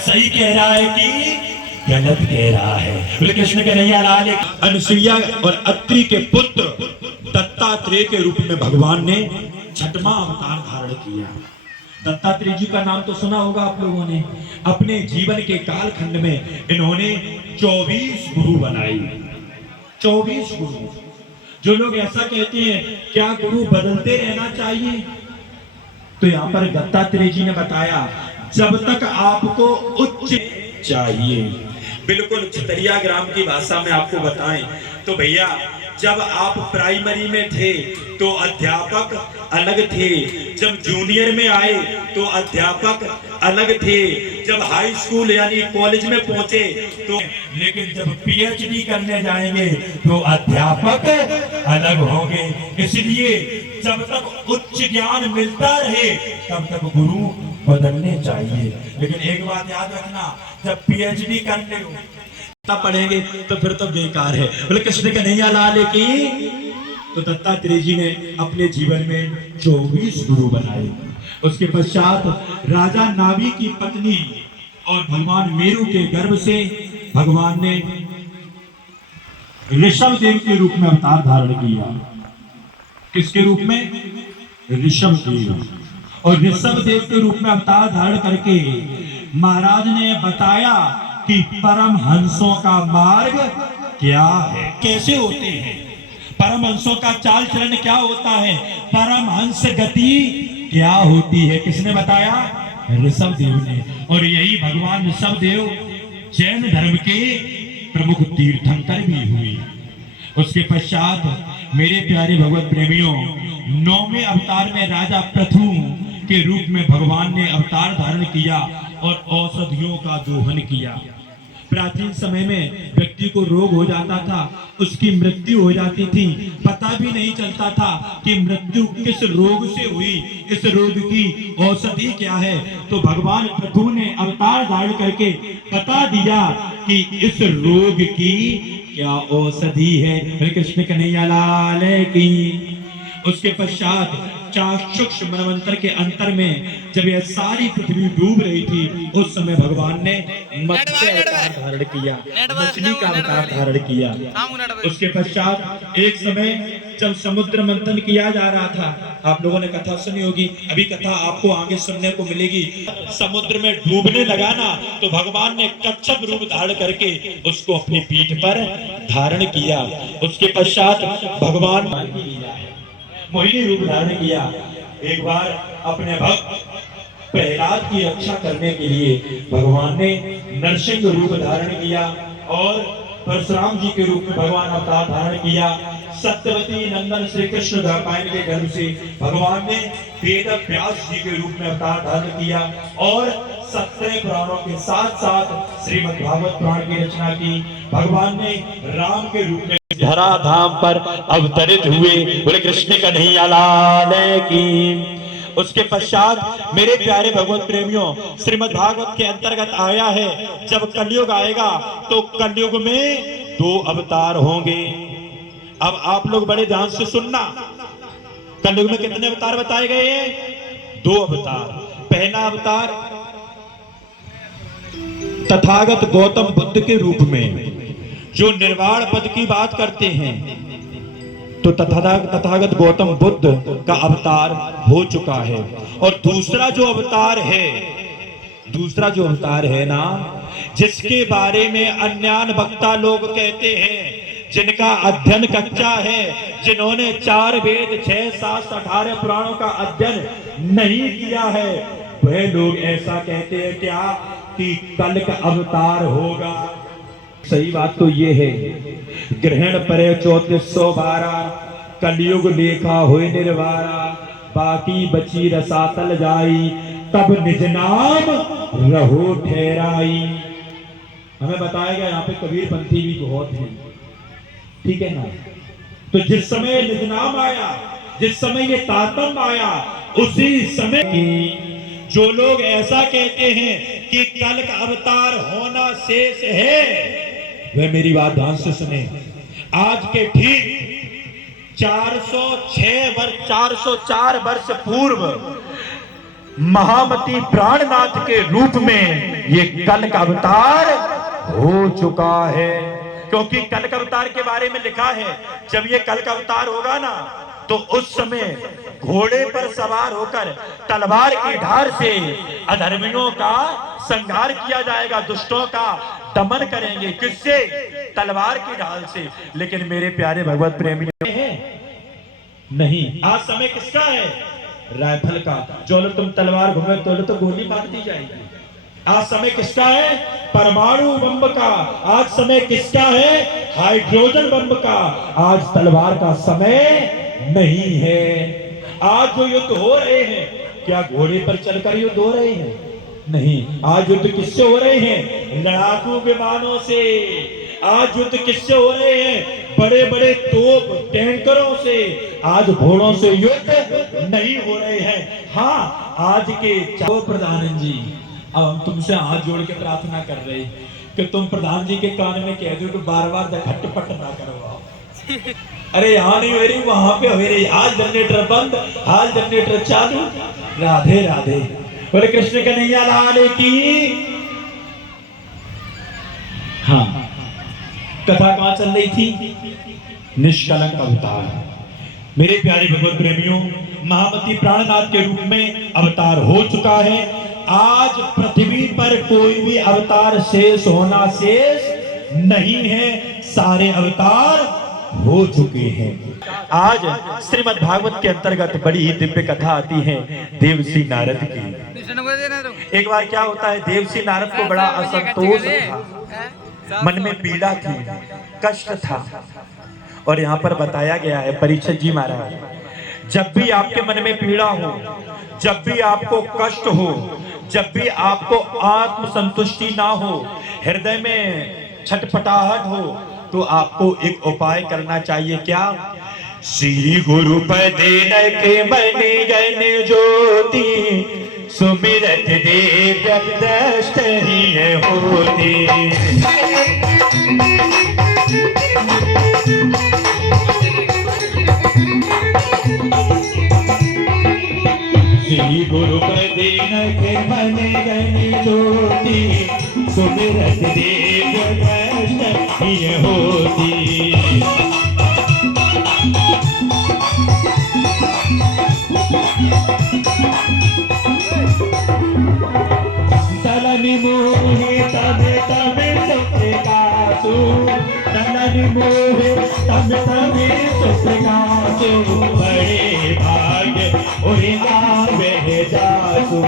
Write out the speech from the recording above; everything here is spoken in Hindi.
सही कह रहा है कि गलत कह रहा है। बोले कृष्ण कन्हैया लाल। अनुसुईया और अत्रि के पुत्र दत्तात्रेय के रूप में भगवान ने छठवां अवतार धारण किया। दत्तात्रेय जी का नाम तो सुना होगा आप लोगों ने। अपने जीवन के कालखंड में इन्होंने 24 गुरु बनाए। 24 गुरु। जो लोग ऐसा कहते हैं क्या गुरु बदलते रहना चाहिए, तो यहाँ पर दत्तात्रेय जी ने बताया जब तक आपको उच्च चाहिए। बिल्कुल छतरिया ग्राम की भाषा में आपको बताएं तो भैया, जब आप प्राइमरी में थे तो अध्यापक अलग थे, जब जूनियर में आए तो अध्यापक अलग थे, जब हाई स्कूल यानी कॉलेज में पहुंचे तो, लेकिन जब पीएचडी करने जाएंगे तो अध्यापक अलग होंगे। इसलिए जब तक उच्च ज्ञान मिलता रहे तब तक गुरु बदलने चाहिए। लेकिन एक बात याद रखना, जब पीएचडी करने तब पढ़ेंगे तो फिर तो बेकार है। बोले कृष्ण कन्हैया लाल की। तो दत्तात्रेय जी ने अपने जीवन में 24 गुरु बनाए। उसके पश्चात राजा नावी की पत्नी और भगवान मेरु के गर्भ से भगवान ने ऋषभ देव के रूप में अवतार धारण किया। किसके रूप में? ऋषभ देव। और ऋषभ देव के रूप में अवतार धारण करके महाराज ने बताया कि परम हंसों का मार्ग क्या है, कैसे होते हैं, परम हंसों का चाल चलन क्या होता है, परम हंस गति क्या होती है। किसने बताया? ऋषभ देव ने। और यही भगवान ऋषभ देव जैन धर्म के प्रमुख तीर्थंकर भी हुए। उसके पश्चात मेरे प्यारे भगवत प्रेमियों, 9वें अवतार में राजा पृथु के रूप में भगवान ने अवतार धारण किया और औषधियों का दोहन किया। प्राचीन समय में व्यक्ति को रोग हो जाता था, उसकी मृत्यु हो जाती थी, पता भी नहीं चलता था कि मृत्यु किस रोग से हुई, इस रोग की औषधि क्या है। तो भगवान पृथु ने अवतार धारण करके बता दिया कि इस रोग की क्या औषधि है। हरे कृष्ण कन्हैया लाल की। उसके पश्चात चाक्षुष मनवंतर के अंतर में जब यह सारी पृथ्वी डूब रही थी, उस समय भगवान ने मत्स्य अवतार धारण किया, मछली का अवतार धारण किया। उसके पश्चात एक समय जब समुद्र मंथन किया जा रहा था, आप लोगों ने कथा सुनी होगी, अभी कथा आपको आगे सुनने को मिलेगी। समुद्र में डूबने लगा ना, तो भगवान ने कच्छप रूप धारण करके उसको अपनी पीठ पर धारण किया। उसके पश्चात भगवान मोहिनी रूप धारण किया। एक बार अपने भक्त प्रहलाद की रक्षा करने के लिए भगवान ने नरसिंह रूप धारण किया और परशुराम जी के रूप में भगवान अवतार धारण किया। सत्यवती नंदन श्री कृष्ण द्वापायन के गर्भ से भगवान ने वेद व्यास जी के रूप में अवतार धारण किया और 17 पुराणों के साथ साथ श्रीमद् भागवत पुराण की रचना की। भगवान ने राम के रूप में धरा धाम पर अवतरित हुए। बोले कृष्ण कन्हैया लाल की। उसके पश्चात मेरे प्यारे भगवत प्रेमियों, श्रीमद् भागवत के अंतर्गत आया है जब कलयुग आएगा तो कलयुग में 2 अवतार होंगे। अब आप लोग बड़े ध्यान से सुनना, कलयुग में कितने अवतार बताए गए हैं? 2 अवतार। पहला अवतार तथागत गौतम बुद्ध के रूप में, जो निर्वाण पद की बात करते हैं, तो तथागत गौतम बुद्ध का अवतार हो चुका है। और दूसरा जो अवतार है ना, जिसके बारे में अन्यान वक्ता लोग कहते हैं, जिनका अध्ययन कच्चा है, जिन्होंने 4 वेद 6 7 18 पुराणों का अध्ययन नहीं किया है, वह लोग ऐसा कहते हैं क्या कि कल का अवतार होगा। सही बात तो ये है, ग्रहण परे 3412 कलयुग लेखा होए निर्वारा, बाकी बची रसातल जाई, तब निज नाम रहो ठहराई। हमें बताया गया यहाँ पे कबीर पंथी भी बहुत है, ठीक है ना। तो जिस समय निज नाम आया, जिस समय ये तारतम्य आया, उसी समय की जो लोग ऐसा कहते हैं कि कल का अवतार होना शेष है, वह मेरी बात ध्यान से सुने। आज के ठीक 404 वर्ष पूर्व महामती प्राणनाथ के रूप में ये कल का अवतार हो चुका है। क्योंकि कल का अवतार के बारे में लिखा है, जब ये कल का अवतार होगा ना, तो उस समय घोड़े पर सवार होकर तलवार की धार से अधर्मियों का संहार किया जाएगा, दुष्टों का दमन करेंगे। किससे? तलवार की ढाल से। लेकिन मेरे प्यारे भगवत प्रेमियों हैं नहीं, आज समय किसका है? राइफल का। जो लोग तुम तलवार घुमे तो गोली मार दी जाएगी। आज समय किसका है? परमाणु बम का। आज समय किसका है? हाइड्रोजन बम का। आज तलवार का समय नहीं है। आज जो युद्ध हो रहे हैं, क्या घोड़े पर चलकर युद्ध हो रहे हैं? नहीं। आज युद्ध किससे हो रहे हैं? लड़ाकू विमानों से। आज युद्ध किससे हो रहे हैं? बड़े बड़े तोप टैंकरों से। आज घोड़ों से युद्ध नहीं हो रहे हैं। हाँ, आज के प्रधान जी, अब हम तुमसे हाथ जोड़ के प्रार्थना कर रहे हैं कि तुम प्रधान जी के कान में कह दो कि बार बार झटपट ना करवाओ। अरे यहाँ नहीं हो रही, वहां पे हो रही। आज जनरेटर बंद, आज जनरेटर चालू। राधे राधे। बोले कृष्ण कन्हैया लाल की। हाँ, कथा कहां चल रही थी? निष्कलंक अवतार। मेरे प्यारे भगवत प्रेमियों, महामती प्राणनाथ के रूप में अवतार हो चुका है। आज पृथ्वी पर कोई भी अवतार शेष होना शेष नहीं है। सारे अवतार हो चुके हैं। आज श्रीमद् भागवत के अंतर्गत बड़ी ही दिव्य कथा आती है देवसी नारद की। एक बार क्या होता है, देवसी नारद को बड़ा असंतोष था, मन में पीड़ा थी, कष्ट था। और यहाँ पर बताया गया है, परीक्षित जी महाराज, जब भी आपके मन में पीड़ा हो, जब भी आपको कष्ट हो, जब भी आपको आत्म संतुष्टि ना हो, हृदय में छटपटाहट हो, तो आपको एक उपाय करना चाहिए। क्या? श्री गुरु पद के मन गण ज्योति, सुमिरत देव दृष्ट ही होती। श्री गुरु पद के मन गण ज्योति, सुमिरत देव दृष्ट ही होती। तलनि मोहे तब तब सुप्रकाशु, तलनि मोहे तब तब सुप्रकाशु, बड़े भाग्य ओहि आवे जासु।